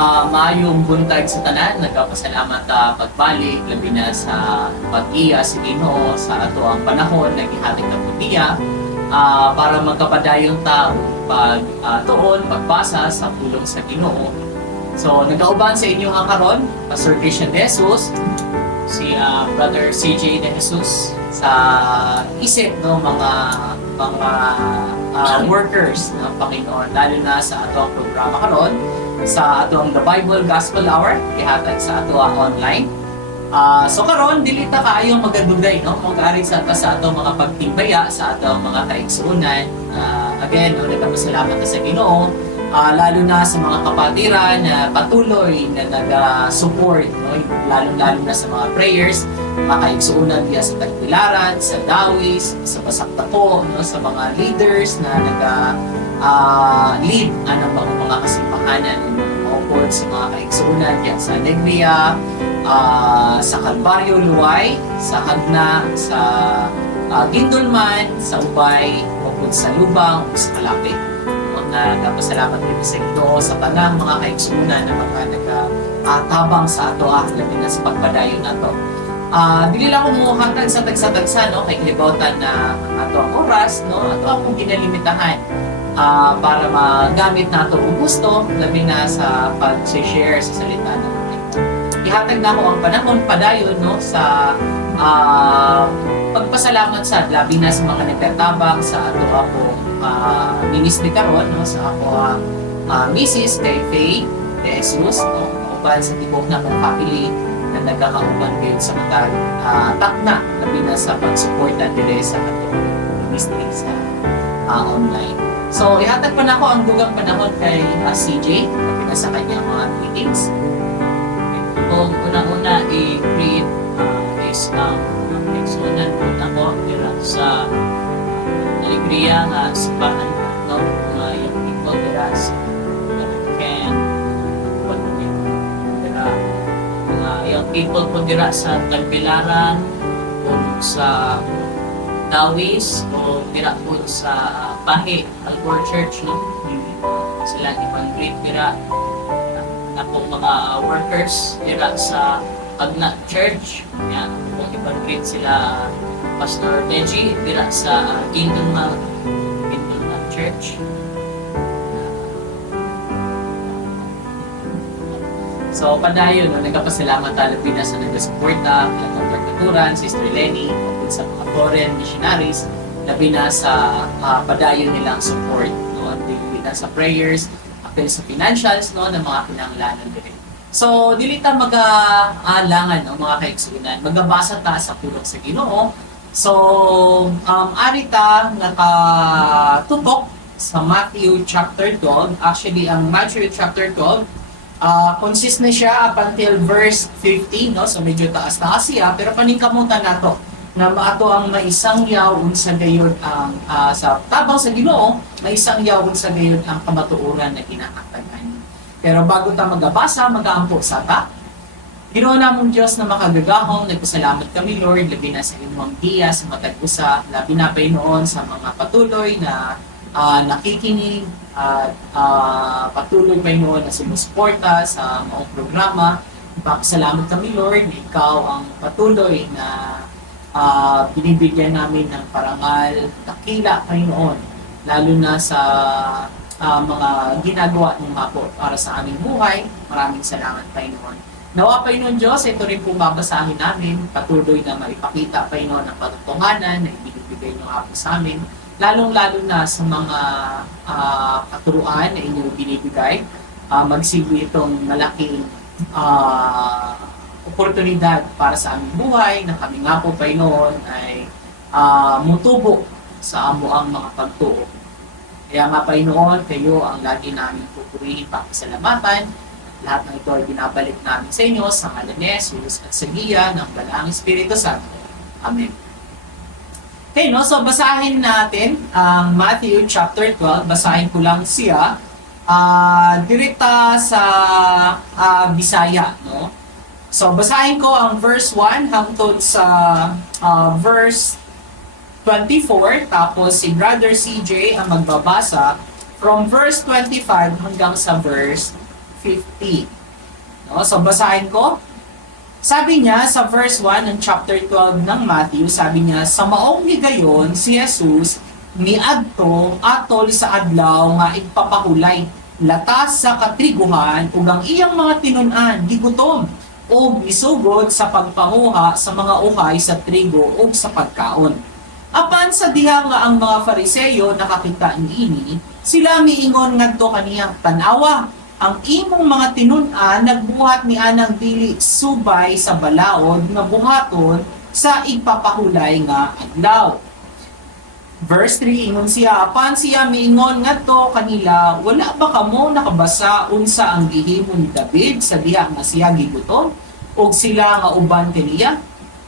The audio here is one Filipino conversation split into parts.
Maayong buntag sa tanan, nagpapasalamat pagbalik, labi na sa pag-iya sa Ginoo sa ato ang panahon, naghihatag na putiya para magkapadayon ta pag tuon, pagbasa sa pulong sa Ginoo. So, nagkauban sa inyo nga karon, Pastor Christian De Jesus, si Brother CJ De Jesus sa isip no mga workers ng Panginoon, lalo na sa atong programa karon sa atong The Bible Gospel Hour ihatag sa ato online. So karon dili ta kaayong magadugay no mag-ari sa atong mga pagtimbaya sa atong mga kaigsuonan. Again, no, nagpasalamat ta sa Ginoo, lalo na sa mga kapatiran na patuloy na nag-support no, lalo na sa mga prayers, mga kaigsuonan diya sa Tagbilaran, sa Dawis, sa Basaktapo, no, sa mga leaders na lead mga kasimpahanan maupod sa mga kaigsuonan diyan sa Alegria, sa Calvario Luway, sa Hagna, sa Gindulman, sa Ubay, maupod sa Lubang, o sa Kalapit. Nagpasalamat din sa ito sa tanang mga kaigsuonan na mga nagtabang sa ato labi na sa pagpadayon nato. Dili lang ko mo hatag sa tagsa-tagsa no kay kalibutan na ato ang oras no ato akong ginalimitahan para magamit nato og gusto labi na sa pag-share sa salita ng Panginoon. Ihatag na ko ang panahon padayon no sa pagpasalamat sa labi na sa mga nagtatabang sa ato akong ministry karon no sa ako Mrs. kay Faye De Jesus no uban sa tibok na kong family na nagkakauban kayo sa mga takna labi na sa pagsuporta dire sa ato ministry sa online. So ihatag pa na ako ang dugang panahon kay CJ labi na sa kanyang mga meetings. Kung unang-una i-create is eksunan po ako sa alegria nga sipahan no yung people dira sa can yung people po dira sa Tagbilaran o sa Dawis o dira po sa Bahi Alcor Church no sila ipang-greet dira na pong mga workers dira sa Agna Church yan kung ipang-greet sila Pastor Benji dira sa Gindulman Church. So padayon no nagpasalamat tayo din sa nagsuporta kay Dr. Sister Lenny ug sa mga foreign missionaries labi na sa padayon nilang support no dili na sa prayers apil sa financials no ng mga kinahanglanon diri. So dili ta mag-alangan no mga kaigsuonan magabasa ta sa pulong sa Ginoo. So, arita nakatutok sa Matthew chapter 12. Actually, ang Matthew chapter 12, consist na siya up until verse 15, no? So, medyo taas-taas siya. Pero paningkamutan nato na maato ang maisang yawon sa gayon ang sa tabang sa Ginoo, maisang yawon sa gayon ang kamatuoran na kinahanglan. Pero bago ta magabasa, mag-aampo sa ta. Ginoo namong Diyos na makagagahong, nagpasalamat kami Lord, labi na sa inyong giya, sa matag-usa, labi na pa noon sa mga patuloy na nakikinig at patuloy pa noon na sumusuporta sa mga programa. Nagpapasalamat kami Lord, ikaw ang patuloy na binibigyan namin ng parangal, dakila pa noon, lalo na sa mga ginagawa ng mga para sa aming buhay. Maraming salamat pa noon. Nawa pa noon Diyos, ito rin po babasahin namin, patuloy na maipakita pa noon ang patutunganan na ibibigay niyo ako sa amin, lalong-lalo na sa mga katuruan na inyong binibigay, magsilbi itong malaking oportunidad para sa aming buhay, na kami nga po pa noon ay mutubo sa amuang mga pagtuo. Kaya nga pa noon, kayo ang lagi namin pupurihin pakisalamatan. Lahat ng ito ay binabalik namin sa inyo sa ngalan ni Jesus at sa giya ng Balaang Espiritu Santo. Amen. Okay, no? So basahin natin ang Matthew chapter 12. Basahin ko lang siya. Dirita sa Bisaya, no? So basahin ko ang verse 1 hangtod sa verse 24. Tapos si Brother CJ ang magbabasa from verse 25 hanggang sa verse 50. No? So, basahin ko. Sabi niya sa verse 1 ng chapter 12 ng Matthew, sabi niya, sa maong higayon si Jesus miadto atol sa adlaw nga igpapakulay latas sa katriguhan ug ang iyang mga tinun-an gigutom ug misugod sa pagpanguha sa mga uhay sa trigo ug sa pagkaon. Apan sa diha nga ang mga Fariseyo nakakita niini, sila miingon ngadto kaniyang tan-awa, ang imong mga tinun-an nagbuhat ni anang dili subay sa balaod nga buhaton sa igpapahulay nga adlaw. Verse 3, ingon siya, apan siya miingon ngadto kanila, wala ba kamo nakabasa unsa ang gihimo ni David sa diha nga siya gigutom? Og sila nga uban kaniya?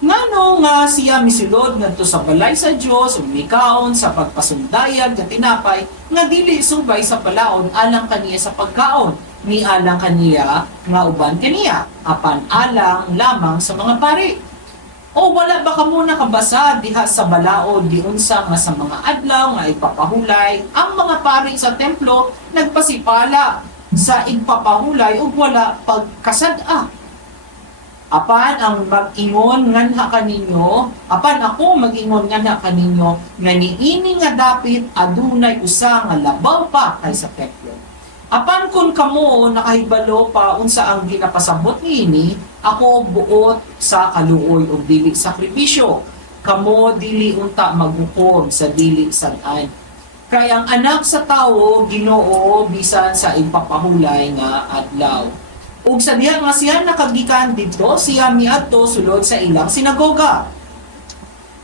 Ngano nga siya misulod ngadto sa balay sa Dios ug mikaon sa pagpasundayag nga tinapay nga dili subay sa palaon alang kaniya sa pagkaon ni alang kaniya nga uban kaniya apan alang lamang sa mga pari. O wala ba kamo nakabasa diha sa balaod di unsa nga sa mga adlaw nga ipapahulay ang mga pari sa templo nagpasipala sa igpapahulay ug wala pagkasad-a? Apan ang mag-ingon nganha kaninyo, apan ako mag-ingon nganha kaninyo, nga niini nga dapit adunay usa nga labaw pa kaysa templo. Apan kun kamo nakahibalo pa unsa ang ginapasabot niini, ako buot sa kaluoy ug dili sakripisyo. Kamo dili unta maghukom sa dili sad-an. Kay ang anak sa tawo Ginoo bisan sa ipapahulay nga adlaw. Ug sa diha nga siya nakagikan dito, siya miadto sulod sa ilang sinagoga.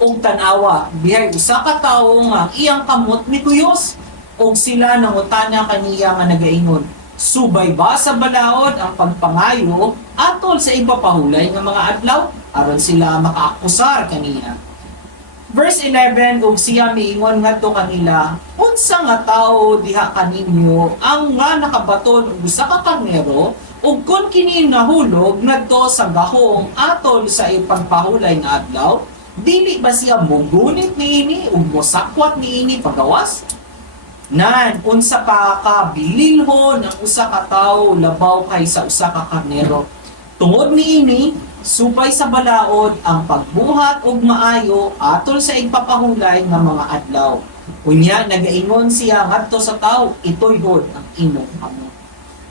Ug tan-awa, bihay usa ka tawo nga iyang kamot mikuyos. Ug sila nangutana kaniya nga nagaingon, subay ba sa balaod ang pagpangayo atol sa ipapahulay nga mga adlaw aron sila makaakusar kaniya. Verse 11, ug siya miingon ngadto kanila, unsa nga tawo diha kaninyo ang nga nakabaton og usa ka karnero ug kun kini nahulog ngadto sa gahong atol sa ipagpahulay nga adlaw, dili ba siya mogunit niini ug mosakwat niini pagawas? Nan, unsa pa ka bililhon ang usa ka tawo labaw kaysa usa ka karnero. Tungod niini, supay sa balaod ang pagbuhat og maayo atol sa ipapahulay nga mga adlaw. Unya nagaingon siya ngadto sa tawo, ituyhod ang imong amo.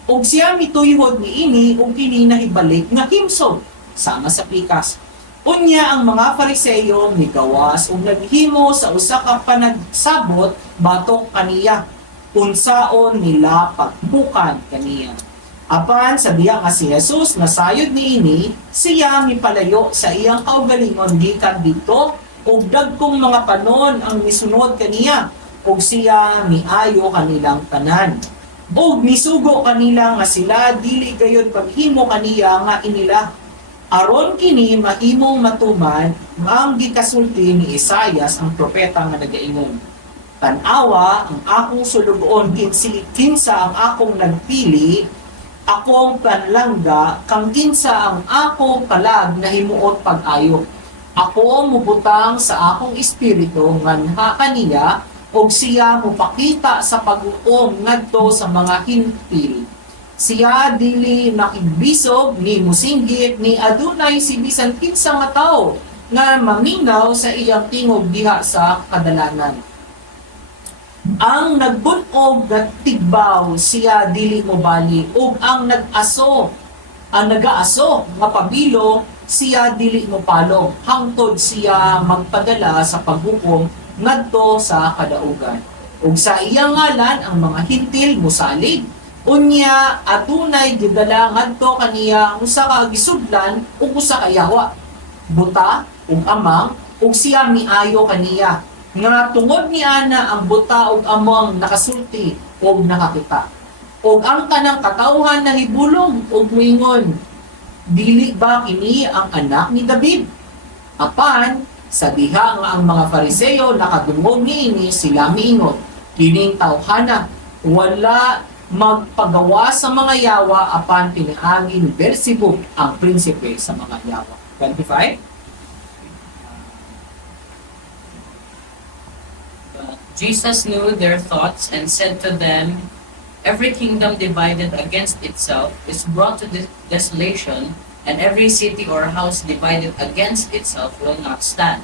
Ug siya mituyhod niini ug kini nahibalik nga himsog sama sa pikas. Unya ang mga Fariseyo migawas ug naghimo sa usa ka panagsabot batok kaniya. Unsaon nila pagbukan kaniya. Apan sa diha nga si Jesus nasayod niini, siya mipalayo sa iyang kaugalingon gikan dito ug dagkong mga panon ang misunod kaniya ug siya miayo kanilang tanan. Og misugo kanila nga sila dili gayud paghimo kaniya nga inila. Aron kini mahimong matuman ang gikasulti ni Isaias ang propeta nga nagaingon. Tan-awa ang akong sulugoon kinsa ang akong nagpili, akong panlangga kang kinsa ang akong kalag na himuot pag-ayo. Ako mubutang sa akong espiritu nganha kaniya ug siya mupakita sa pag-uom ngadto sa mga hintil. Siya dili makigbisog ni musinggit ni adunay si bisan kinsa nga tawo nga maminaw sa iyang tingog diha sa kadalanan. Ang nagbunog nga tigbaw siya dili mobali ug ang nagaaso nga pabilo siya dili mopalo hangtod siya magpadala sa paghukom ngadto sa kadaugan. Ug sa iyang ngalan ang mga hintil mosalig. Unya adunay gidala ngadto kaniya usa ka gisudlan ug usa ka yawa. Buta ug amang ug siya miayo kaniya. Nga tungod ni ana ang buta ug amang nakasulti ug nakakita. Ug ang kanang katawhan nahibulong ug moingon, dili ba kini ang anak ni David? Apan sa diha nga ang mga Fariseyo nakadungog niini sila miingon, kining tawhana wala magpagawa sa mga yawa apan piniagi ni Beelzebub ang prinsipe sa mga yawa. 25. Jesus knew their thoughts and said to them, Every kingdom divided against itself is brought to desolation, and every city or house divided against itself will not stand.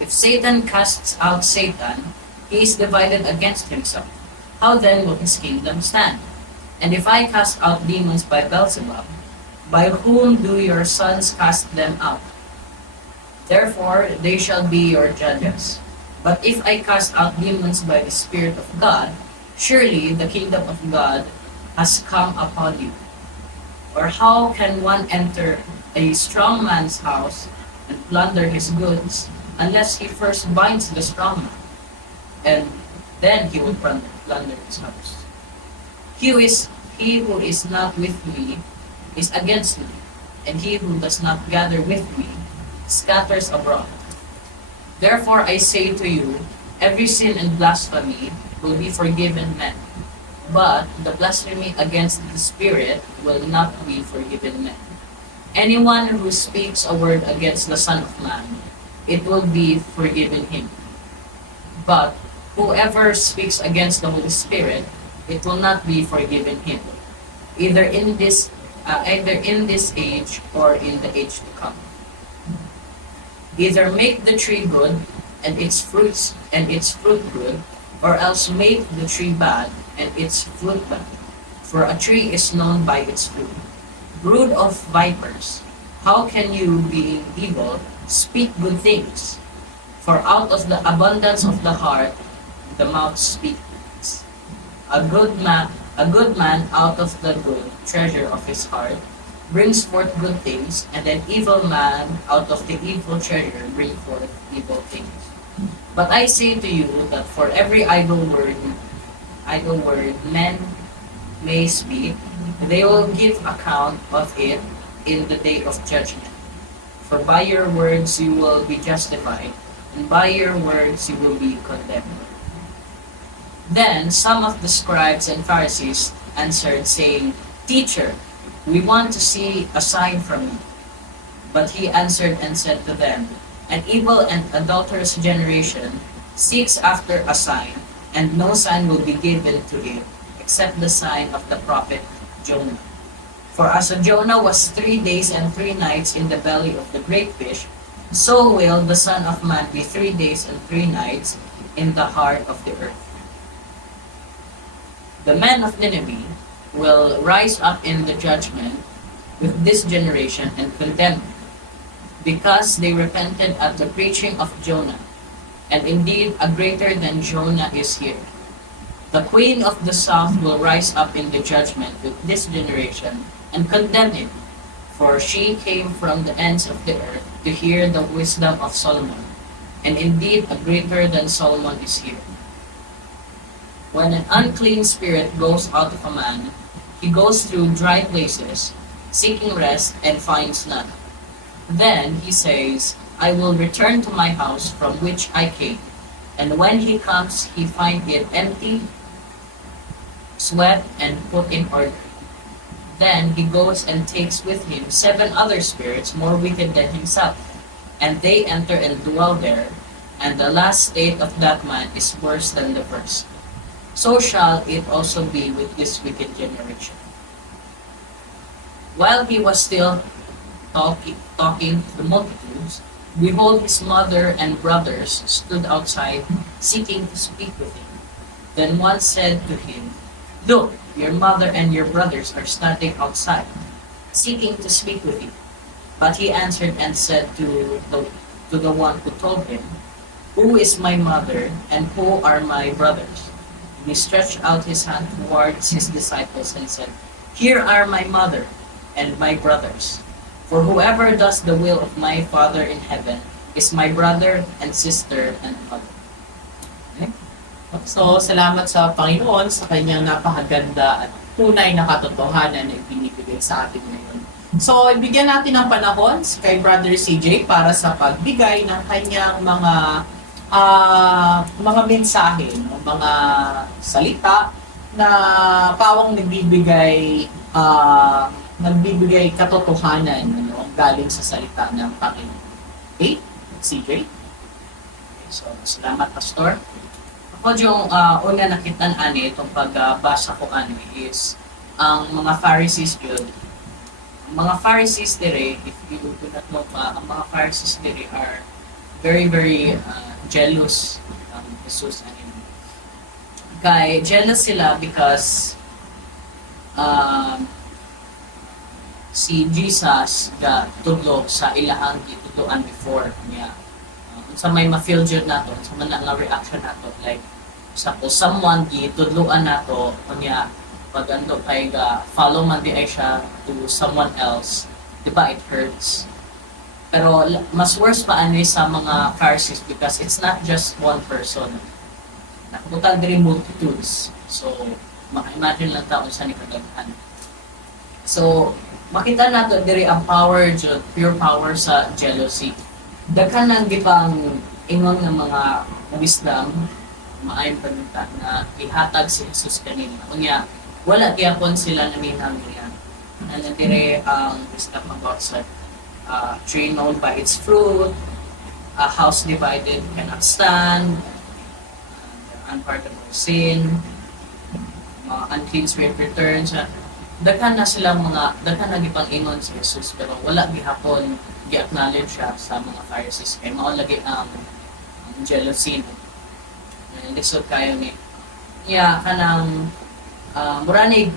If Satan casts out Satan, he is divided against himself. How then will his kingdom stand? And if I cast out demons by Beelzebub, by whom do your sons cast them out? Therefore they shall be your judges. But if I cast out demons by the Spirit of God, surely the kingdom of God has come upon you. Or how can one enter a strong man's house and plunder his goods, unless he first binds the strong man, and then he will plunder his house? He who is not with me is against me, and he who does not gather with me scatters abroad. Therefore I say to you, every sin and blasphemy will be forgiven men, but the blasphemy against the Spirit will not be forgiven men. Anyone who speaks a word against the Son of Man, it will be forgiven him. But whoever speaks against the Holy Spirit, it will not be forgiven him, either in this age or in the age to come. Either make the tree good and its fruit good, or else make the tree bad and its fruit bad. For a tree is known by its fruit. Brood of vipers, how can you, being evil, speak good things? For out of the abundance of the heart, the mouth speaks. A good man out of the good treasure of his heart brings forth good things, and an evil man out of the evil treasure brings forth evil things. But I say to you that for every idle word men may speak, they will give account of it in the day of judgment. For by your words you will be justified, and by your words you will be condemned. Then some of the scribes and Pharisees answered, saying, Teacher, we want to see a sign from you. But he answered and said to them, An evil and adulterous generation seeks after a sign, and no sign will be given to it, except the sign of the prophet Jonah. For as Jonah was 3 days and 3 nights in the belly of the great fish, so will the Son of Man be 3 days and 3 nights in the heart of the earth. The men of Nineveh will rise up in the judgment with this generation and condemn it, because they repented at the preaching of Jonah. And indeed, a greater than Jonah is here. The queen of the south will rise up in the judgment with this generation and condemn it, for she came from the ends of the earth to hear the wisdom of Solomon. And indeed, a greater than Solomon is here. When an unclean spirit goes out of a man, he goes through dry places, seeking rest, and finds none. Then he says, I will return to my house from which I came. And when he comes, he finds it empty, swept, and put in order. Then he goes and takes with him 7 other spirits more wicked than himself, and they enter and dwell there, and the last state of that man is worse than the first. So shall it also be with this wicked generation. While he was still talking to the multitudes, behold, his mother and brothers stood outside, seeking to speak with him. Then one said to him, Look, your mother and your brothers are standing outside, seeking to speak with you. But he answered and said to the one who told him, Who is my mother and who are my brothers? And he stretched out his hand towards his disciples and said, Here are my mother and my brothers. For whoever does the will of my Father in heaven is my brother and sister and mother. Okay? So, salamat sa Panginoon sa kanyang napakaganda at tunay na katotohanan na ibinibigay sa atin ngayon. So, ibigyan natin ng panahon kay Brother CJ para sa pagbigay ng kanyang mga mensahe, mga salita na pawang nagbibigay katotohanan galing sa salita ng Panginoon. Okay? CJ? Okay, so, salamat, Pastor. Ako yung una nakitaan ani itong pagbasa ko ani is ang mga Pharisees yun. Ang mga Pharisees dire, if you do not know pa, ang mga Pharisees dire are very very jealous ng Jesus ani. Kay jealous sila because si Jesus ga tudlo sa ilahang gituduan before niya. Sa may ma-feel jud nato, sa man nga reaction nato, like suppose someone gitudloan nato kunya pag ando kay ga follow man di ay siya to someone else, di ba it hurts. Pero mas worse pa ani sa mga Pharisees because it's not just one person. Nakabutang diri multitudes. So maka-imagine lang ta unsa ni kadaghan. So makita nato diri ang power jud, pure power sa jealousy. Daghan nang gipang ingon nga mga wisdom maayon pagpunta na ihatag si Jesus kanina. Unya wala gyapon sila naminang niya. Ano dire ang wisdom about sa tree known by its fruit, a house divided cannot stand, unpardonable sin, unclean spirit returns. Daghan na gipang ingon si Jesus pero wala gihapon gi-acknowledge siya sa mga Pharisees kay mao lagi ang jealousy. Lisod kayo ni kanang muranig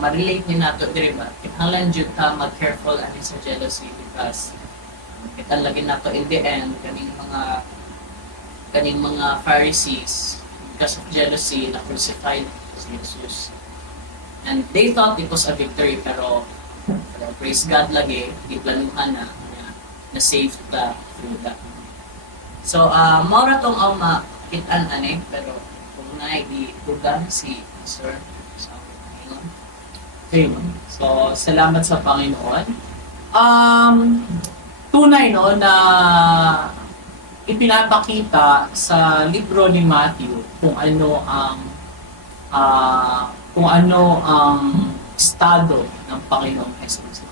ma-relate ni nato diri ba kinahanglan jud ta mag-careful ani sa jealousy because kita lagi nato in the end kaning mga Pharisees because of jealousy na crucified si Jesus. And they thought it was a victory pero praise God lagi giplanuhan na save ta through that. So mao ra tong ang makitaan ani pero kung naay itugan si Sir sa ingon. Okay. So, salamat sa Panginoon. Tunay no na ipinapakita sa libro ni Matthew kung ano ang estado ng Panginoong Jesus.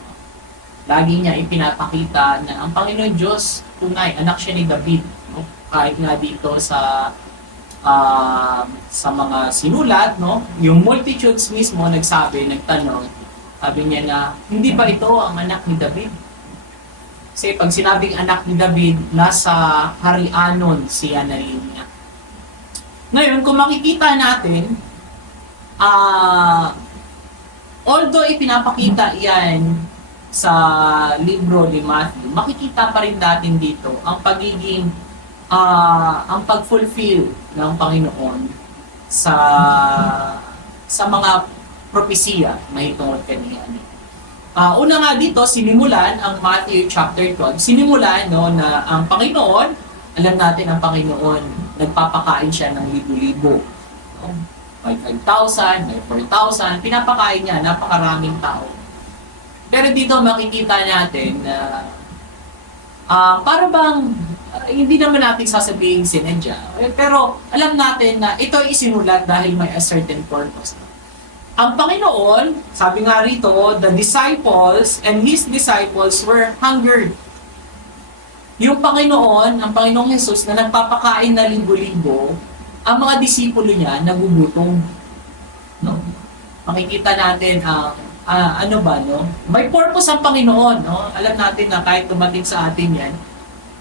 Lagi niya ipinapakita na ang Panginoon Diyos tunay, anak siya ni David. No? Kahit nga dito sa mga sinulat, no? Yung multitudes mismo nagtanong, sabi niya na, hindi ba ito ang anak ni David? Kasi pag sinabing anak ni David, nasa harianon siya na linya. Ngayon, kung makikita natin, although ipinapakita yan sa libro ni Matthew, makikita pa rin natin dito ang pagiging ang pag-fulfill ng Panginoon sa mga propesiya na hitungod kaniya. Una nga dito, sinimulan ang Matthew chapter 12, sinimulan no, na ang Panginoon, alam natin ang Panginoon, nagpapakain siya ng libo-libo. No? May 5,000, may 4,000, pinapakain niya, napakaraming tao. Pero dito makikita natin na para bang hindi naman natin sasabihin sinadya. Pero alam natin na ito ay isinulat dahil may a certain purpose. Ang Panginoon, sabi nga rito, the disciples and His disciples were hungered. Yung Panginoon, ang Panginoong Jesus na nagpapakain na libo-libo, ang mga disipulo niya nagugutom. No? Makikita natin no? May purpose ang Panginoon, no? Alam natin na kahit dumating sa atin yan,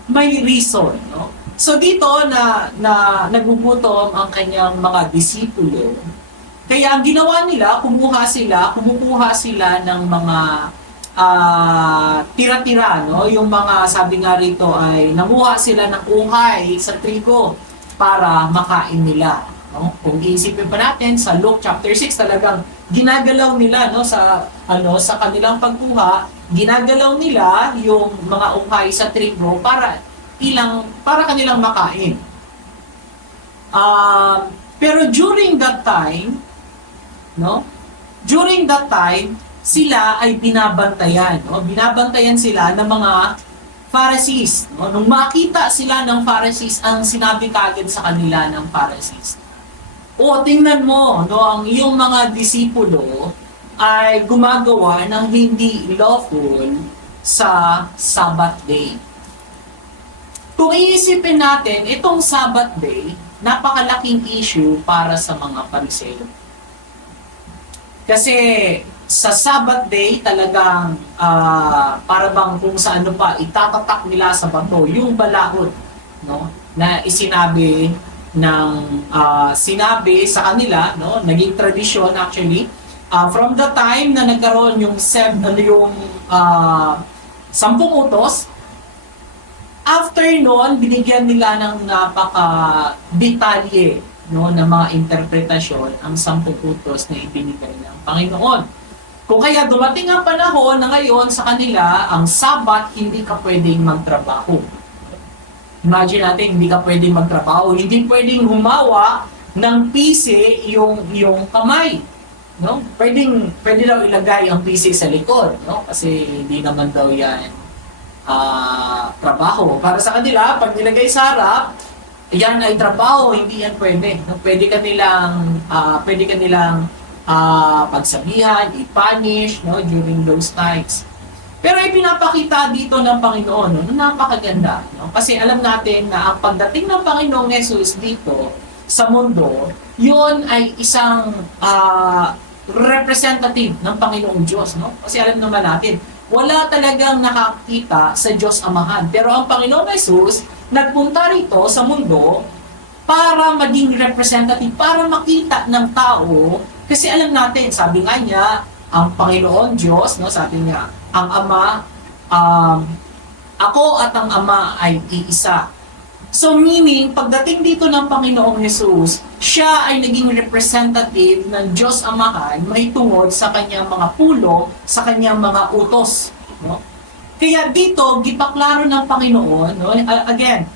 may reason, no? So dito na nagugutom ang kanyang mga disipulo. Kaya ang ginawa nila, kumukuha sila ng mga tira-tira, no? Yung mga sabi nga rito ay nanguha sila ng uhay sa trigo para makain nila. No? Kung iisipin pa natin sa Luke chapter 6 talagang ginagalaw nila no sa kanilang pagkuha, ginagalaw nila yung mga ukay sa trigo para kanilang makain. Pero during that time, sila ay binabantayan, no? Binabantayan sila ng mga Pharisees, no? Nung makita sila ng Pharisees, ang sinabi kagad sa kanila ng Pharisees, tingnan mo, no, ang iyong mga disipulo ay gumagawa ng hindi lawful sa Sabbath day. Kung iisipin natin, itong Sabbath day, napakalaking issue para sa mga Pariseo. Kasi sa Sabbath day talagang para bang kung sa ano pa itatatak nila sa bato yung balaod, no, na sinabi sa kanila, no, naging tradisyon actually from the time na nagkaroon yung sampung utos. After noon, binigyan nila ng napaka-detalye, no, na mga interpretasyon ang 10 utos na ibinigay ng Panginoon. Kung kaya dumating ang panahon na ngayon sa kanila, ang Sabat, hindi ka pwedeng magtrabaho. Imagine natin, hindi ka pwedeng magtrabaho, hindi pwedeng humawa ng pisi yung kamay. No? Pwede daw ilagay ang pisi sa likod, no? Kasi hindi naman daw yan trabaho. Para sa kanila, pag nilagay sa harap, yan ay trabaho, hindi yan pwede. No? Pwede ka nilang pagsabihan, i-punish, no, during those times. Pero ay pinapakita dito ng Panginoon, no, napakaganda. No? Kasi alam natin na ang pagdating ng Panginoong Jesus dito sa mundo, yun ay isang representative ng Panginoong Diyos. No? Kasi alam naman natin, wala talagang nakakita sa Diyos Amahan. Pero ang Panginoong Jesus, nagpunta rito sa mundo para maging representative, para makita ng tao. Kasi alam natin, sabi nga niya, ang Panginoon Diyos, no, sabi niya, ang Ama, ako at ang Ama ay iisa. So meaning, pagdating dito ng Panginoong Jesus, siya ay naging representative ng Diyos Amahan may tungod sa kanyang mga pulong, sa kanyang mga utos. No? Kaya dito, gipaklaro ng Panginoon, no? Again,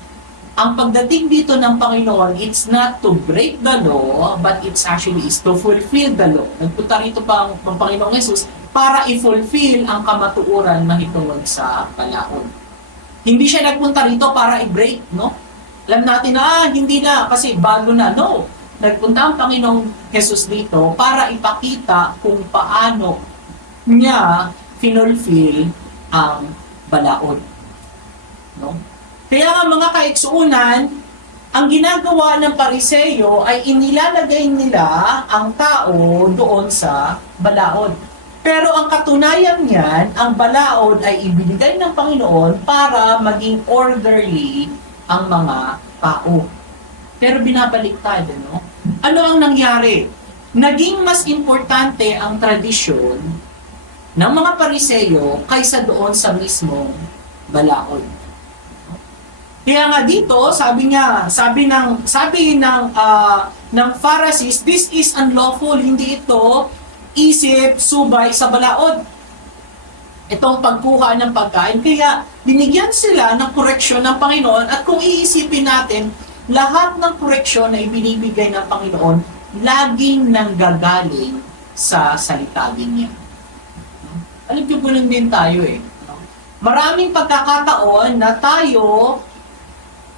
ang pagdating dito ng Panginoon, it's not to break the law, but it's actually is to fulfill the law. Nagpunta rito pa ang Panginoong Jesus para i-fulfill ang kamatuoran na hitungod sa balaod. Hindi siya nagpunta rito para i-break, no? Alam natin na, hindi na, kasi bago na, no. Nagpunta ang Panginoong Jesus dito para ipakita kung paano niya finulfill ang balaod. No? Kaya nga mga kaigsuunan, ang ginagawa ng Pariseo ay inilalagay nila ang tao doon sa balaod. Pero ang katunayan niyan, ang balaod ay ibinigay ng Panginoon para maging orderly ang mga tao. Pero binabaliktad, no? Ano ang nangyari? Naging mas importante ang tradisyon ng mga Pariseo kaysa doon sa mismong balaod. Kaya nga dito, sabi ng Pharisees, this is unlawful, hindi ito isip, subay sa balaod. Itong pagkuha ng pagkain. Kaya binigyan sila ng koreksyon ng Panginoon at kung iisipin natin, lahat ng koreksyon na ibinibigay ng Panginoon, laging nanggagaling sa salita din niya. Alam niyo, ganun din tayo eh. Maraming pagkakataon na tayo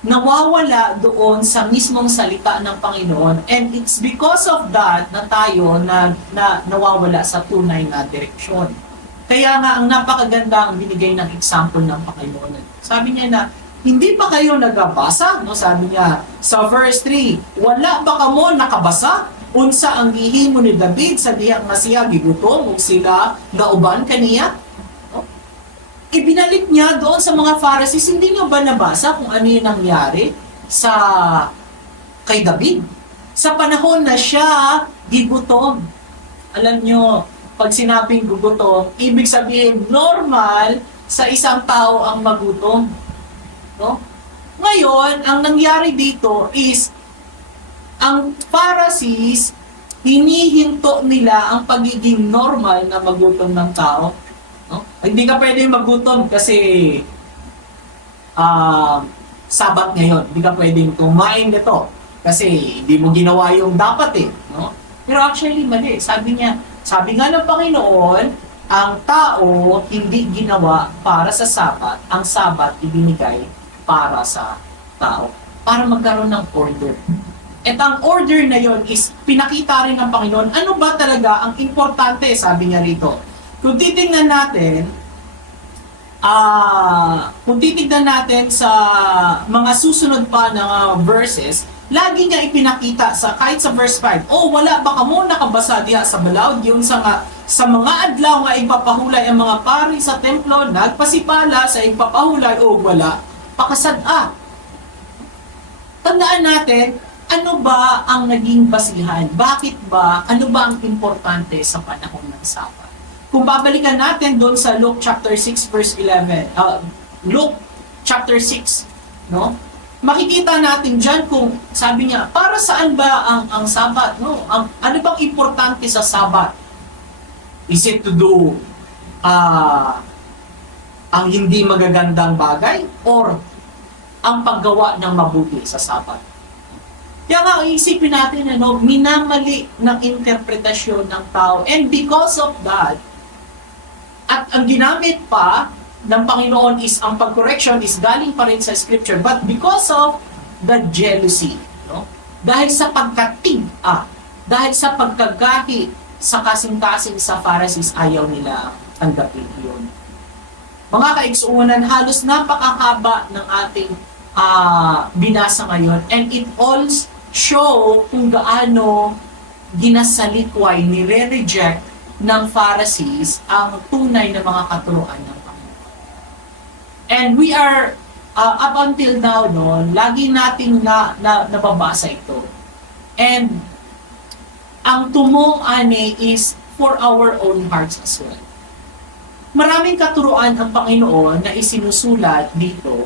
nawawala doon sa mismong salita ng Panginoon and it's because of that na tayo na nawawala sa tunay na direksyon. Kaya nga ang napakaganda ang binigay ng example ng Panginoon. Sabi niya na, hindi ba kayo nagabasa? No? Sabi niya sa verse 3, wala ba kamo nakabasa? Unsa ang gihimo ni David sa dihang nga siya gigutom ug sila gauban kaniya? No? Ibinalik niya doon sa mga Pharisees, hindi niyo ba nabasa kung ano yung nangyari kay David? Sa panahon na siya gigutom. Alam niyo, pag sinabing gugutom, ibig sabihin normal sa isang tao ang magutom. No? Ngayon, ang nangyari dito is ang Pharisees, hinihinto nila ang pagiging normal na magutom ng tao. No? Hindi ka pwedeng magutom kasi Sabat ngayon. Hindi ka pwedeng kumain nito kasi hindi mo ginawa yung dapat eh. No? Pero actually, mali. Sabi nga ng Panginoon, ang tao hindi ginawa para sa Sabat. Ang Sabat ibinigay para sa tao. Para magkaroon ng order. At ang order na yon is pinakita rin ng Panginoon. Ano ba talaga ang importante, sabi niya rito. Kung titingnan natin, kung titignan natin sa mga susunod pa na verses, lagi niya ipinakita kahit sa verse 5, wala ba kamo nakabasa diha sa balaod yun sa mga adlaw nga ipapahulay ang mga pari sa templo, nagpasipala sa ipapahulay o wala, pakasad-a. Tandaan natin, ano ba ang naging basihan? Bakit ba? Ano ba ang importante sa panahon ng Sabat? Kung babalikan natin doon sa Luke chapter 6 verse 11, Luke chapter 6, no? Makikita natin diyan kung sabi niya, para saan ba ang Sabat, no? Ano bang importante sa Sabat? Is it to do ang hindi magagandang bagay or ang paggawa ng mabuti sa Sabat? Kaya nga, isipin natin, minamali ng interpretasyon ng tao. And because of that, at ang ginamit pa ng Panginoon is, ang pag-correction is galing pa rin sa Scripture. But because of the jealousy, no? Dahil sa pagkatig-a, dahil sa pagkagahi sa kasing-kasing sa Pharisees, ayaw nila tanggapin yun. Mga kaigsuunan, halos napakahaba ng ating binasa ngayon. And it all show kung gaano ginasalikway, nire-reject ng Pharisees ang tunay na mga katuruan ng Panginoon. And we are, up until now, lagi nating nababasa ito. And ang tumong is for our own hearts as well. Maraming katuruan ang Panginoon na isinusulat dito.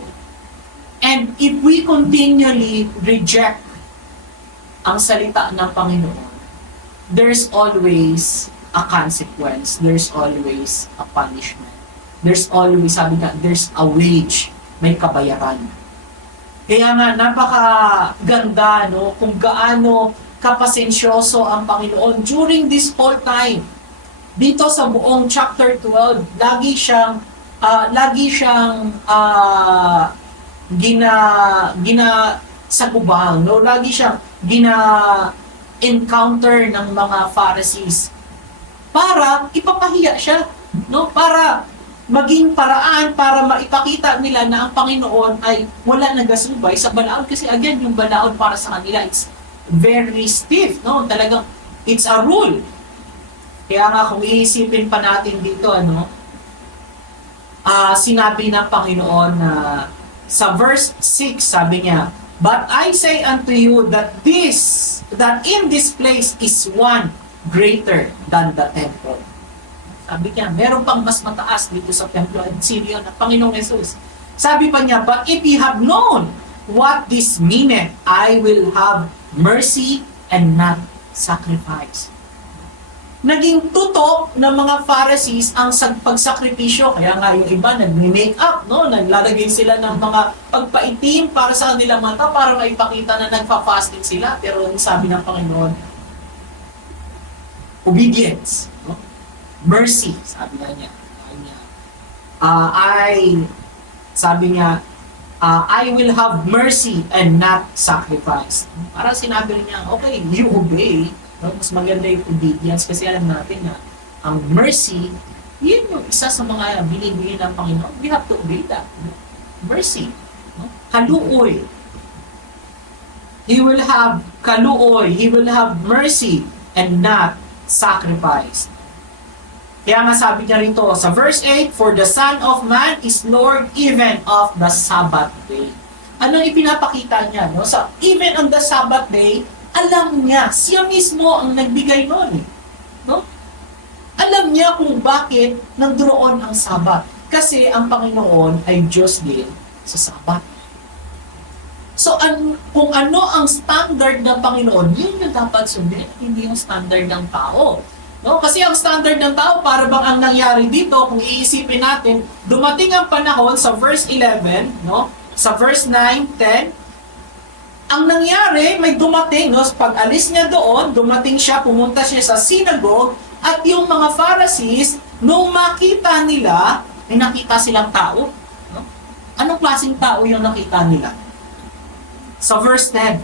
And if we continually reject ang salita ng Panginoon, there's always a consequence. There's always a punishment. There's always, sabi nga, there's a wage. May kabayaran. Kaya nga, napakaganda, kung gaano kapasensyoso ang Panginoon during this whole time. Dito sa buong chapter 12, lagi siyang ginasagubang, lagi siyang encounter ng mga Pharisees para ipapahiya siya, para maging paraan para maipakita nila na ang Panginoon ay wala nagasubay sa balaod, kasi again, yung balaod para sa kanila, it's very stiff, talagang it's a rule. Kaya nga, kung iisipin pa natin dito, sinabi ng Panginoon na sa verse 6, sabi niya, "But I say unto you that in this place is one greater than the temple." Sabi niya, meron pang mas mataas dito sa templo. At sino yun? Ang Panginoong Jesus. Sabi pa niya, "But if ye have known what this meaneth, I will have mercy and not sacrifice." Naging tutok ng mga Pharisees ang pagsakripisyo. Kaya nga yung iba nag-make up, naglalagay sila ng mga pagpaitim para sa kanilang mata para maipakita na nagpa-fasting sila. Pero sabi ng Panginoon, obedience, mercy, sabi niya. I will have mercy and not sacrifice. Para sinabi niya, okay, you obey. Mas maganda yung obedience kasi alam natin na ang mercy, yun yung isa sa mga binibigay ng Panginoon. We have to obey that. Mercy. Kaluoy. He will have kaluoy. He will have mercy and not sacrifice. Kaya nga sabi niya rito sa verse 8, "For the Son of Man is Lord even of the Sabbath day." Anong ipinapakita niya? Even on the Sabbath day, alam niya, siya mismo ang nagbigay nun. Alam niya kung bakit nandoon ang Sabat. Kasi ang Panginoon ay Diyos din sa Sabat. So, kung ano ang standard ng Panginoon, yun yung dapat sundin, hindi yung standard ng tao. Kasi ang standard ng tao, para bang ang nangyari dito, kung iisipin natin, dumating ang panahon sa verse 11, sa verse 9, 10, ang nangyari, may dumating, pag-alis niya doon, dumating siya, pumunta siya sa synagogue, at yung mga Pharisees, nung makita nila, may nakita silang tao. Anong klaseng tao yung nakita nila? Sa verse 10,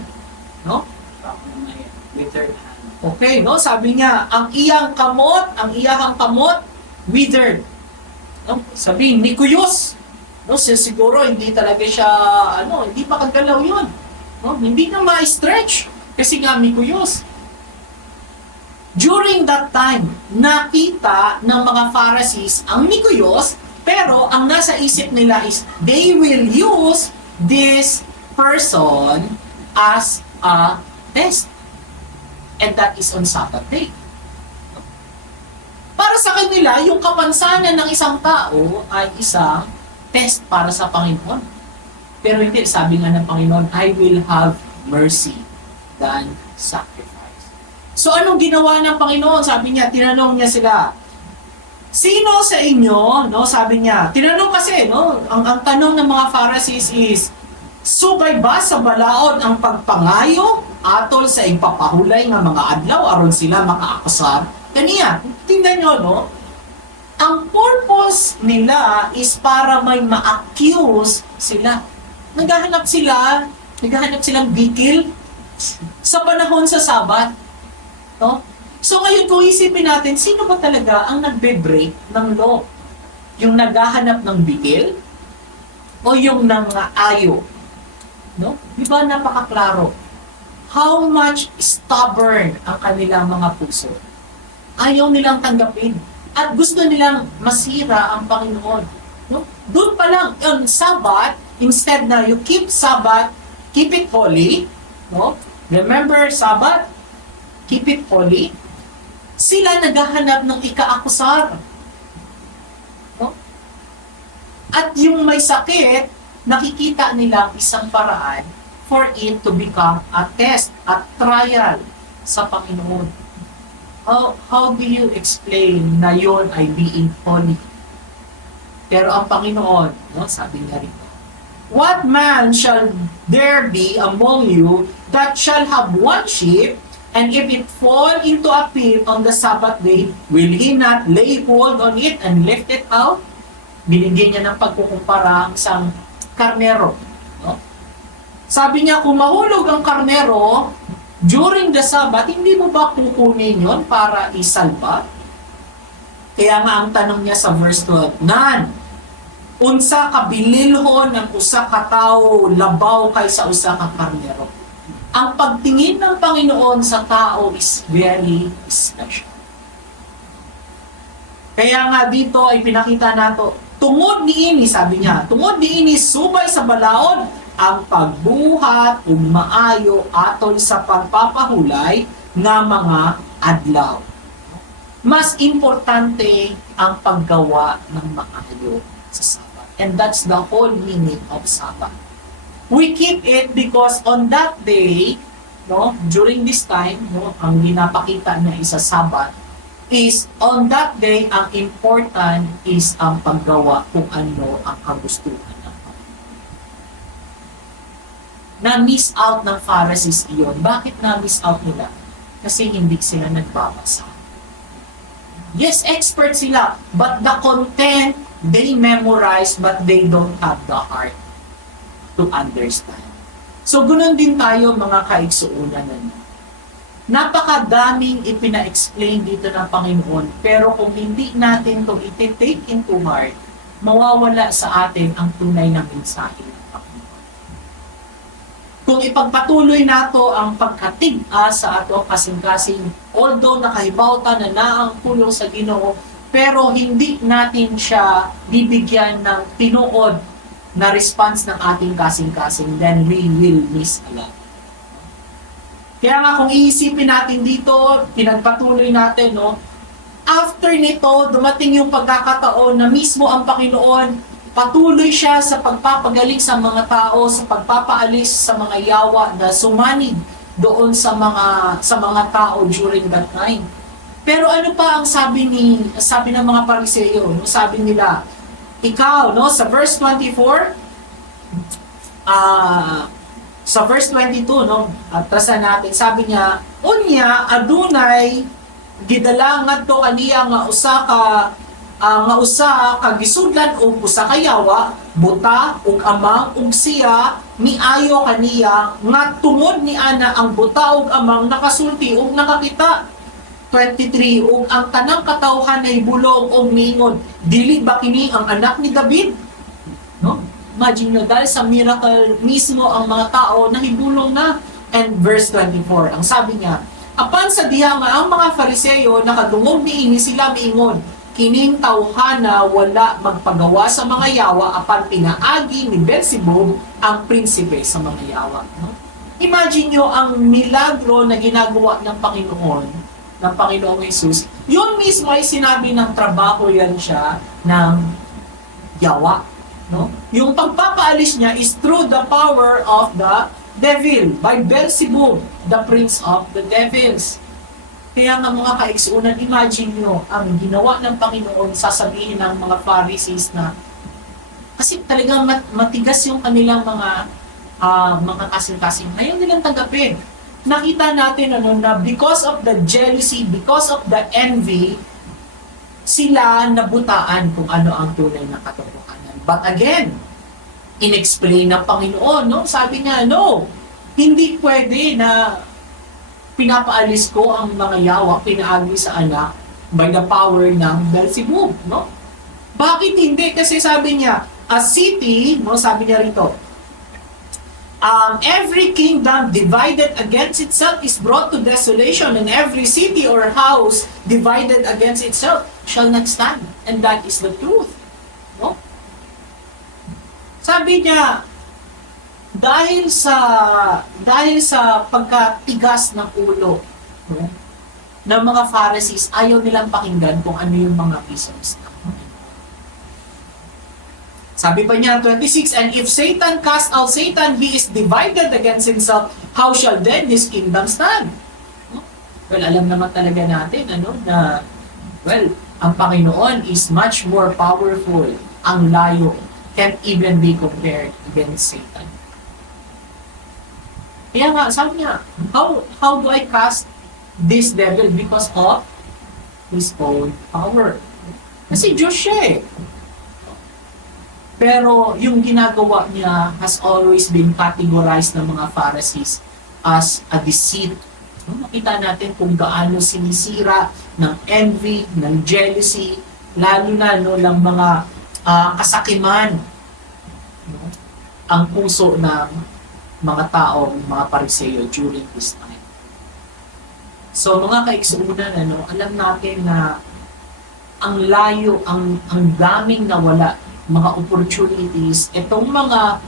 Okay, sabi niya, ang iyang kamot, withered. no? Sabihin, Nikuyos. No, siguro hindi talaga siya, hindi makagalaw yun. No? Hindi na ma-stretch kasi nga Nikuyos. During that time, nakita ng mga Pharisees ang Nikuyos, pero ang nasa isip nila is they will use this person as a test. And that is on Sabbath day. Para sa kanila, yung kapansanan ng isang tao ay isang test para sa Panginoon. Pero hindi, sabi nga ng Panginoon, I will have mercy than sacrifice. So anong ginawa ng Panginoon? Sabi niya, tinanong niya sila, sino sa inyo, no? Sabi niya, tinanong kasi, no? Ang tanong ng mga Pharisees is, subay ba sa balaod ang pagpangayo atol sa ipapahulay ng mga adlaw aron sila makaakasar? Kaniya, tingnan nyo, no? Ang purpose nila is para may ma-accuse sila. Naghahanap silang bikil sa panahon sa Sabat. No? So ngayon, kung isipin natin, sino ba talaga ang nagbe-break ng law? Yung naghahanap ng bigil? O yung nangayo? No? Di ba napakaklaro? How much stubborn ang kanilang mga puso? Ayaw nilang tanggapin. At gusto nilang masira ang Panginoon. No? Doon pa lang, on Sabbath, instead na you keep Sabbath, keep it holy. No? Remember Sabbath? Keep it holy. Sila naghahanap ng ikaakusar. No? At yung may sakit, nakikita nila isang paraan for it to become a test, a trial sa Panginoon. How do you explain na yon ay being holy? Pero ang Panginoon, no, sabi niya rin, what man shall there be among you that shall have one sheep, and if it fall into a pit on the Sabbath day, will he not lay hold on it and lift it out? Binigyan niya ng pagkukumpara ang isang karnero. No? Sabi niya, kung mahulog ang karnero during the Sabbath, hindi mo ba kukunin yun para isalba? Kaya nga ang tanong niya sa verse 12, Nan, unsa kabililhon ng usa ka tawo labaw kay sa usa ka karnero? Ang pagtingin ng Panginoon sa tao is very special. Kaya nga dito ay pinakita nato, tungod niini, sabi niya, tungod niini subay sa balaod ang pagbuhat ug maayo atol sa pagpapahulay nga mga adlaw. Mas importante ang paggawa ng maayo sa Sabbath. And that's the whole meaning of Sabbath. We keep it because on that day, no, during this time, no, ang ginapakita niya isa Sabbath, is on that day, ang important is ang paggawa kung ano ang kagustuhan ng Panginoon. Na-miss out ng Pharisees iyon. Bakit na-miss out nila? Kasi hindi sila nagbabasa. Yes, expert sila, but the content, they memorize, but they don't have the heart to understand. So, ganoon din tayo mga kaigsuunan na. Napakadaming ipina-explain dito ng Panginoon, pero kung hindi natin to iti-take into heart, mawawala sa atin ang tunay na mensahe ng Panginoon. Kung ipagpatuloy nato ang pagkatig-a sa ato kasing-kasing, although nakahibawta na ang pulong sa Ginoo, pero hindi natin siya bibigyan ng tinuod na response ng ating kasing-kasing, then we will miss a lot. Kaya nga kung iisipin natin dito, pinagpatuloy natin, no? After nito, dumating yung pagkakataon na mismo ang Panginoon, patuloy siya sa pagpapagaling sa mga tao, sa pagpapaalis sa mga yawa na sumanib doon sa mga tao during that time. Pero ano pa ang sabi ng mga Pariseo, no? Sabi nila, ikaw, no, sa verse 24, sa verse 22, no, atrasan natin, sabi niya, unya, adunay, gidala ngadto kaniya nga usa ka gisudlan og usa ka yawa, buta ug amang ug siya miayo kaniya nga tungod ni ana ang buta ug amang nakasulti ug nakakita. 23, ug ang tanang katawhan ay bulong o miingon, dili ba kini ang anak ni David? No? Imagine nyo, dahil sa miracle mismo ang mga tao nahibulong na. And verse 24, ang sabi niya, apan sa diha nga ang mga Fariseyo nakadungog niini sila miingon, kining tawhana wala magpagawa sa mga yawa apan pinaagi ni Beelzebub ang prinsipe sa mga yawa. No? Imagine nyo ang milagro na ginagawa ng Panginoong Jesus, yun mismo ay sinabi ng trabaho yan siya ng yawa. No? Yung pagpapaalis niya is through the power of the devil, by Beelzebub, the prince of the devils. Kaya nga mga kaigsuunan, imagine nyo, ang ginawa ng Panginoon, sasabihin ng mga Pharisees na, kasi talagang matigas yung kanilang mga kasing-kasing, ayaw nilang tanggapin. Nakita natin na because of the jealousy, because of the envy, sila nabutaan kung ano ang tunay na katotohanan. But again, inexplain ng Panginoon, no? Sabi niya, no, hindi pwede na pinapaalis ko ang mga yawa, pinaagi sa anak by the power ng Beelzebub, no? Bakit hindi? Kasi sabi niya, a city, no, sabi niya rito, every kingdom divided against itself is brought to desolation, and every city or house divided against itself shall not stand. And that is the truth. No? Sabi niya, dahil sa pagkatigas ng ulo, no, ng mga Pharisees, ayaw nilang pakinggan kung ano yung mga visions ng Panginoon. Sabi pa niya, 26, and if Satan cast out Satan, he is divided against himself, how shall then his kingdom stand? No? Well, alam naman talaga natin, na, well, ang Panginoon is much more powerful. Ang layo can't even be compared against Satan. Kaya nga, sabi niya, how do I cast this devil? Because of his own power. Kasi Diyos siya eh. Pero yung ginagawa niya has always been categorized ng mga Pharisees as a deceit. Makita natin kung gaano sinisira ng envy, ng jealousy, lalo na ng mga kasakiman, ang puso ng mga tao, mga Pariseo during this time. So mga kaigsuunan, alam natin na ang layo, ang daming nawala, mga opportunities, itong mga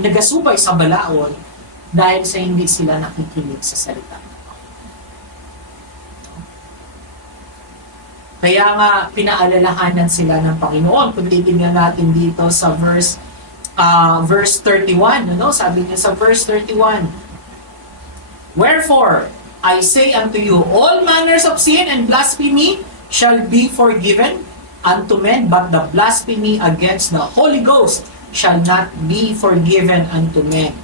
nagasubay sa balaod dahil sa hindi sila nakikinig sa salita. Kaya nga, pinaalalahanan sila ng Panginoon. Kung titignan natin dito sa verse 31, sabi niya sa verse 31, wherefore, I say unto you, all manners of sin and blasphemy shall be forgiven unto men, but the blasphemy against the Holy Ghost shall not be forgiven unto men.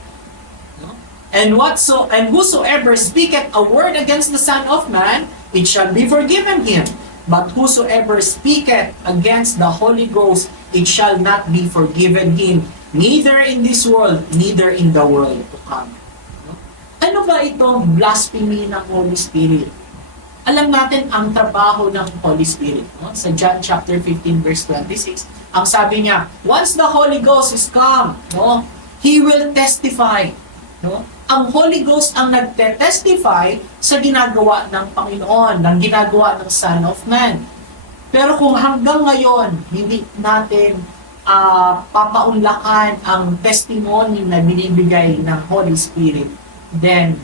And whosoever speaketh a word against the Son of Man, it shall be forgiven him. But whosoever speaketh against the Holy Ghost, it shall not be forgiven him, neither in this world, neither in the world to come. Ano ba itong blasphemy ng Holy Spirit? Alam natin ang trabaho ng Holy Spirit. Sa John chapter 15 verse 26, ang sabi niya, once the Holy Ghost is come, He will testify. Ang Holy Ghost ang nagte-testify sa ginagawa ng Panginoon, ng ginagawa ng Son of Man. Pero kung hanggang ngayon, hindi natin papaunlakan ang testimony na binibigay ng Holy Spirit, then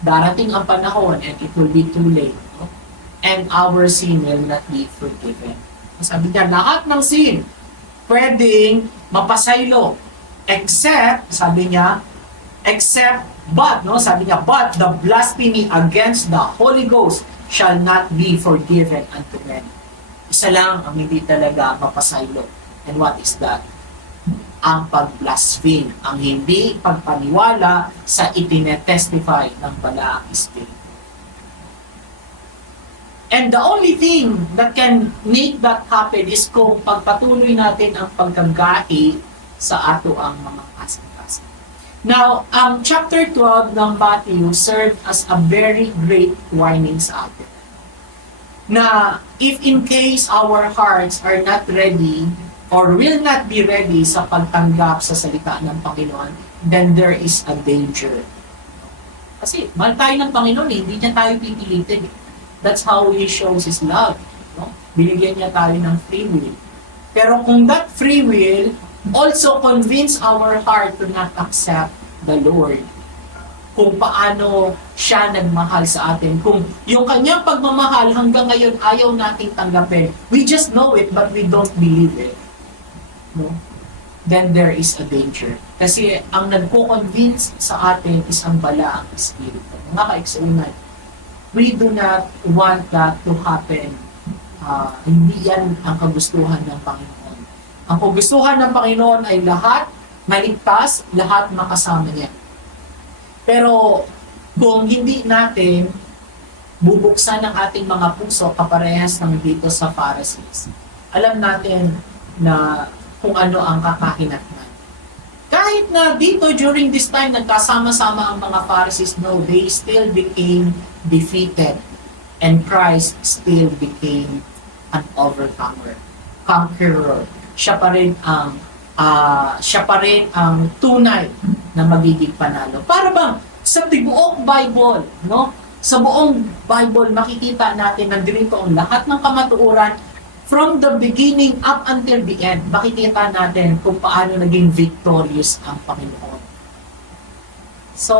darating ang panahon and it will be too late. And our sin will not be forgiven. Sabi niya, lahat ng sin pwedeng mapasaylo. Except, sabi niya, but the blasphemy against the Holy Ghost shall not be forgiven unto men. Isa lang ang hindi talaga mapasaylo. And what is that? Ang pag-blaspheme, ang hindi pagpaniwala sa itinetestify ng Balaang Spirit. And the only thing that can make that happen is kung pagpatuloy natin ang pagkagahi sa ato ang mga kasing-kasing. Now, ang chapter 12 ng Matthew served as a very great warning sa atin. Na if in case our hearts are not ready or will not be ready sa pagtanggap sa salita ng Panginoon, then there is a danger. Kasi mahal tayo ng Panginoon, hindi niya tayo pipilitin. That's how He shows His love. No? Binigyan niya tayo ng free will. Pero kung that free will also convince our heart to not accept the Lord, kung paano siya nagmahal sa atin, kung yung kanyang pagmamahal hanggang ngayon ayaw nating tanggapin, we just know it but we don't believe it, no? Then there is a danger. Kasi ang nagko-convince sa atin is ang balaang espiritu. Mga kaigsunan, we do not want that to happen. Hindi yan ang kagustuhan ng Panginoon. Ang kagustuhan ng Panginoon ay lahat maligtas, lahat makasama niya. Pero kung hindi natin bubuksan ang ating mga puso kaparehas ng dito sa Pharisees, alam natin na kung ano ang kakahinatnan. Kahit na dito during this time nagkasama-sama ang mga Pharisees, no, they still became defeated and Christ still became an overcomer, conqueror. Siya pa rin ang tunay na magiging panalo. Para bang sa buong Bible, no? Sa buong Bible makikita natin na dito ang lahat ng kamatuoran from the beginning up until the end. Makikita natin kung paano naging victorious ang Panginoon. So,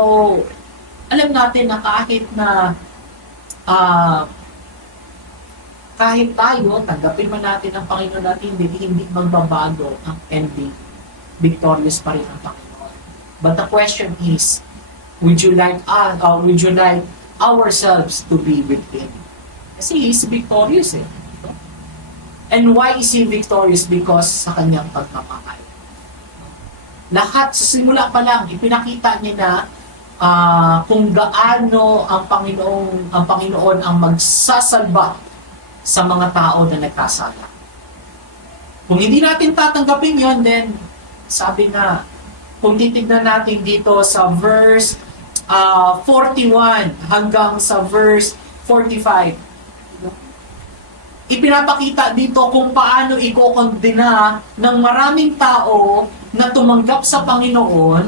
alam natin na kahit tayo, tanggapin man natin ang Panginoon natin, hindi magbabago ang ending. Victorious pa rin ang Panginoon. But the question is, would you like ourselves to be with Him? Kasi He's victorious eh. And why is He victorious? Because sa Kanyang pagmamahal. Lahat, sa simula pa lang, ipinakita niya na kung gaano ang Panginoon ang magsasalba sa mga tao na nagkasala. Kung hindi natin tatanggapin yon, then sabi na, kung titignan natin dito sa verse 41 hanggang sa verse 45, ipinapakita dito kung paano ikokondena ng maraming tao na tumanggap sa Panginoon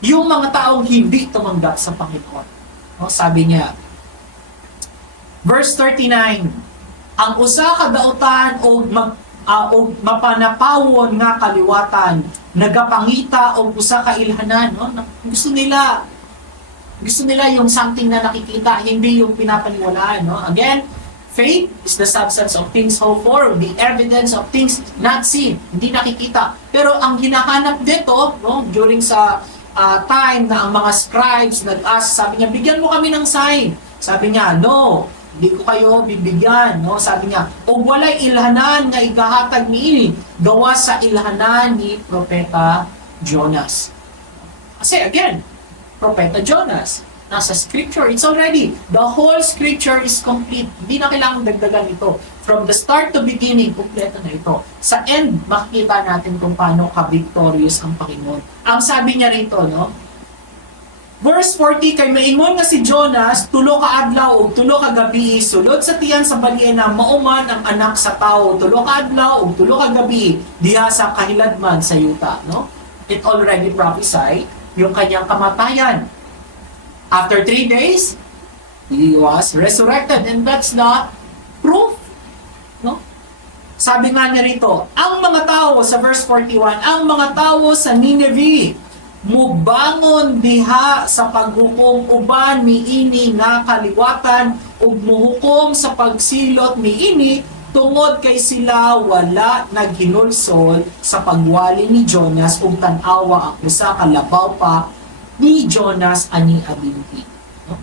yung mga taong hindi tumanggap sa Panginoon. No, sabi niya, verse 39, ang usa ka dautan o mapanapawon nga kaliwatan, nagapangita o usa ka ilhanan, no? Gusto nila yung something na nakikita, hindi yung pinapaniwalaan, no? Again, faith is the substance of things hoped for, the evidence of things not seen, hindi nakikita. Pero ang hinahanap dito, no, during sa time na ang mga scribes nag-ask, sabi niya, bigyan mo kami ng sign. Sabi niya, no, hindi ko kayo bibigyan, no? Sabi niya, o walay ilhanan nga igahatag niini, gawa sa ilhanan ni Propeta Jonas. Kasi again, Propeta Jonas, nasa scripture, it's already, the whole scripture is complete. Hindi na kailangan dagdagan ito. From the start to beginning, kompleto na ito. Sa end, makikita natin kung paano ka-victorious ang Panginoon. Ang sabi niya rito, no? Verse 40, kay maingon nga si Jonas, tulo ka adlaw o tulo ka gabi, sulod sa tiyan sa baliena, mauman ang anak sa tao, tulo ka adlaw o tulo ka gabi, diha sa kahiladman sa yuta. No? It already prophesied yung kanyang kamatayan. After 3 days, He was resurrected. And that's not proof. No? Sabi nga niya rito, ang mga tao, sa verse 41, ang mga tao sa Nineveh, mubangon diha sa paghukom uban miini nga kaliwatan ug muhukom sa pagsilot miini tungod kay sila wala naghinulsol sa pagwali ni Jonas ug tan-awa ang usa ka labaw pa ni Jonas ani abinti. No?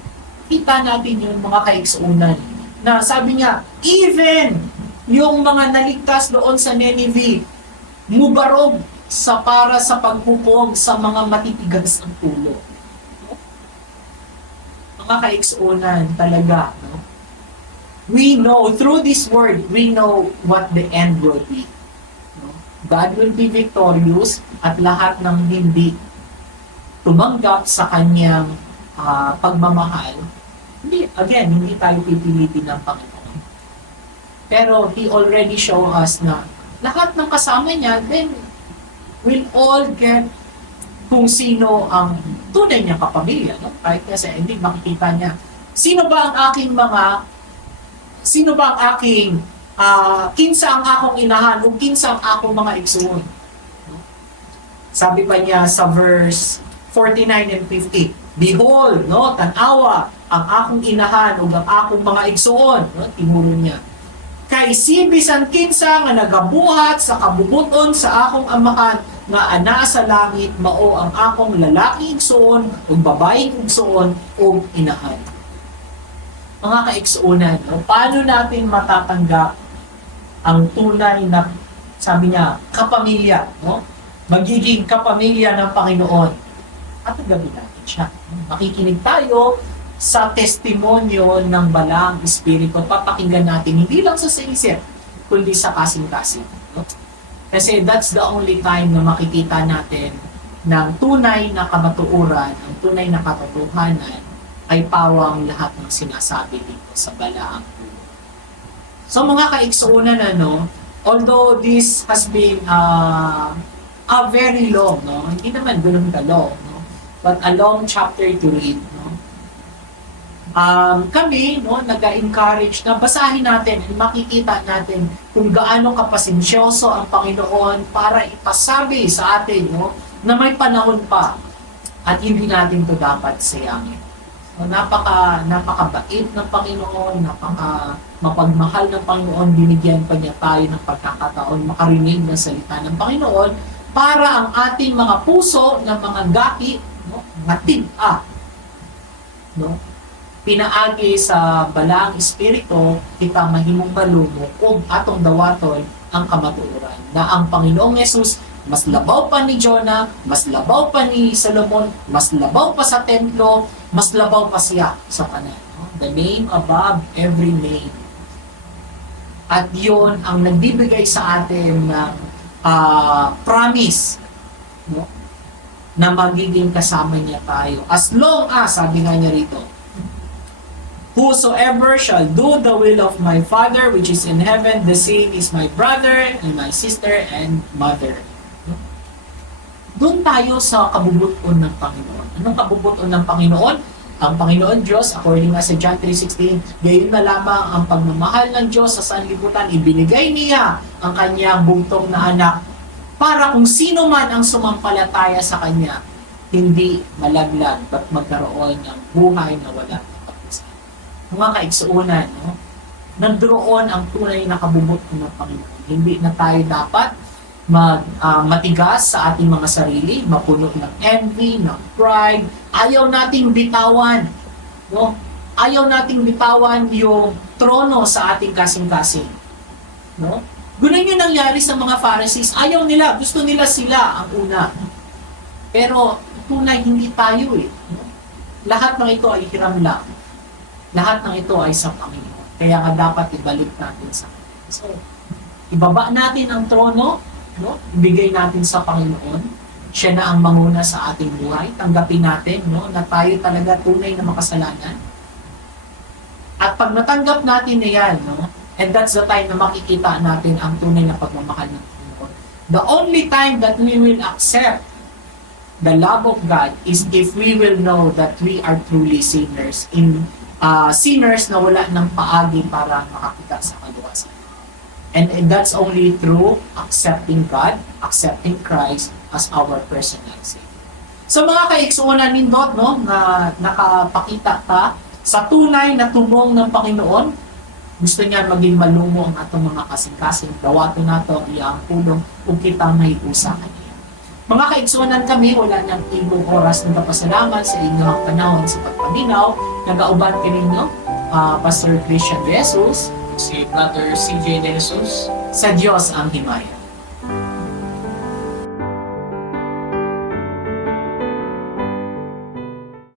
Kita natin yun mga kaigsuunan na sabi niya even yung mga naligtas doon sa Nineveh mubarog para sa paghukom sa mga matitigas ang ulo. No? Mga kaigsuunan talaga. No? We know, through this word, we know what the end will be. No? God will be victorious at lahat ng hindi tumanggap sa kanyang pagmamahal, hindi tayo pipilitin ng Panginoon. Pero He already show us na lahat ng kasama niya, then we'll all get kung sino ang tunay niya kapamilya. No? Right? Kasi hindi makikita niya. Sino ba ang aking kinsa ang akong inahan o kinsa ang akong mga igsoon? No? Sabi pa niya sa verse 49 and 50, Behold, no, tanawa, ang akong inahan o ang akong mga igsoon. No? Tinuro niya. Kay si bisan kinsa nga nagabuhat sa kabubuton sa akong amahan nga ana sa langit mao ang akong lalaki igsoon o babaeng igsoon o inahan. Mga kaigsuonan, no? Paano natin matatanggap ang tunay na, sabi niya, kapamilya, no? Magiging kapamilya ng Panginoon. At tanggapin natin siya. Makikinig tayo sa testimonyo ng Balang Espiritu. Papakinggan natin, hindi lang sa isip, kundi sa kasing-kasing. No? Kasi that's the only time na makikita natin ng tunay na kamatuuran, ang tunay na katotohanan, ay pawang lahat ng sinasabi dito sa Balaang. So mga kaigsuunan, although this has been a very long, hindi naman ganun ka-long, but a long chapter to read, kami, nag-encourage na basahin natin at makikita natin kung gaano kapasensyoso ang Panginoon para ipasabi sa atin, na may panahon pa at hindi natin ito dapat sayangin. So, napakabait ng Panginoon, mapagmahal ng Panginoon, binigyan pa niya tayo ng pagkakataon makarinig ng salita ng Panginoon para ang ating mga puso ng mga gaki, matig-a, pinaagi sa Balang Espiritu, kita mahimong balungo ug atong dawaton ang kamatuoran na ang Panginoong Yesus mas labaw pa ni Jonah, mas labaw pa ni Solomon, mas labaw pa sa templo, mas labaw pa siya sa kanan. The name above every name. At yon ang nagbibigay sa atin ng promise, na magiging kasama niya tayo. As long as, sabi nga niya rito, Whosoever shall do the will of my Father which is in heaven, the same is my brother and my sister and mother. Doon tayo sa kabubuton ng Panginoon. Anong kabubuton ng Panginoon? Ang Panginoon Diyos, according nga sa John 3:16, gayon na lamang ang pagmamahal ng Diyos sa sanlibutan, ibinigay niya ang kanyang bugtong na anak para kung sino man ang sumampalataya sa kanya, hindi malaglag at magkaroon ng buhay na wala kapag-isa. Mga kaigsuunan, nandoon ang tunay na kabubuton ng Panginoon. Hindi na tayo dapat matigas sa ating mga sarili, mapuno ng envy, ng pride. Ayaw nating bitawan, Ayaw nating bitawan yung trono sa ating kasing-kasing, Ganun yung nangyari sa mga Pharisees. Ayaw nila, gusto nila sila ang una. Pero tunay hindi tayo Lahat ng ito ay hiram lang. Lahat ng ito ay sa Panginoon. Kaya nga dapat ibalik natin sa Panginoon. So, ibaba natin ang trono, ibigay natin sa Panginoon. Siya na ang manguna sa ating buhay. Tanggapin natin, na tayo talaga tunay na makasalanan. At pag natanggap natin na yan, and that's the time na makikita natin ang tunay na pagmamahal ng Panginoon. The only time that we will accept the love of God is if we will know that we are truly sinners. Sinners na wala ng paagi para makakita sa kaluwasan. And that's only through accepting God, accepting Christ as our personal Savior. So mga kaigsuunan nindot, na nakapakita ka sa tunay na tumong ng Panginoon, gusto niya maging malumo ang atong mga kasing-kasing, dawato nato ang iyang pulong kung kita may usa kaniya. Mga kaigsuunan kami, wala nang ibong oras ng kapasalamat sa inyong panahon sa pagpaminaw. Nagauban ka ninyo, Pastor Christian De Jesus, Si Brother CJ De Jesus. sa Diyos ang himaya.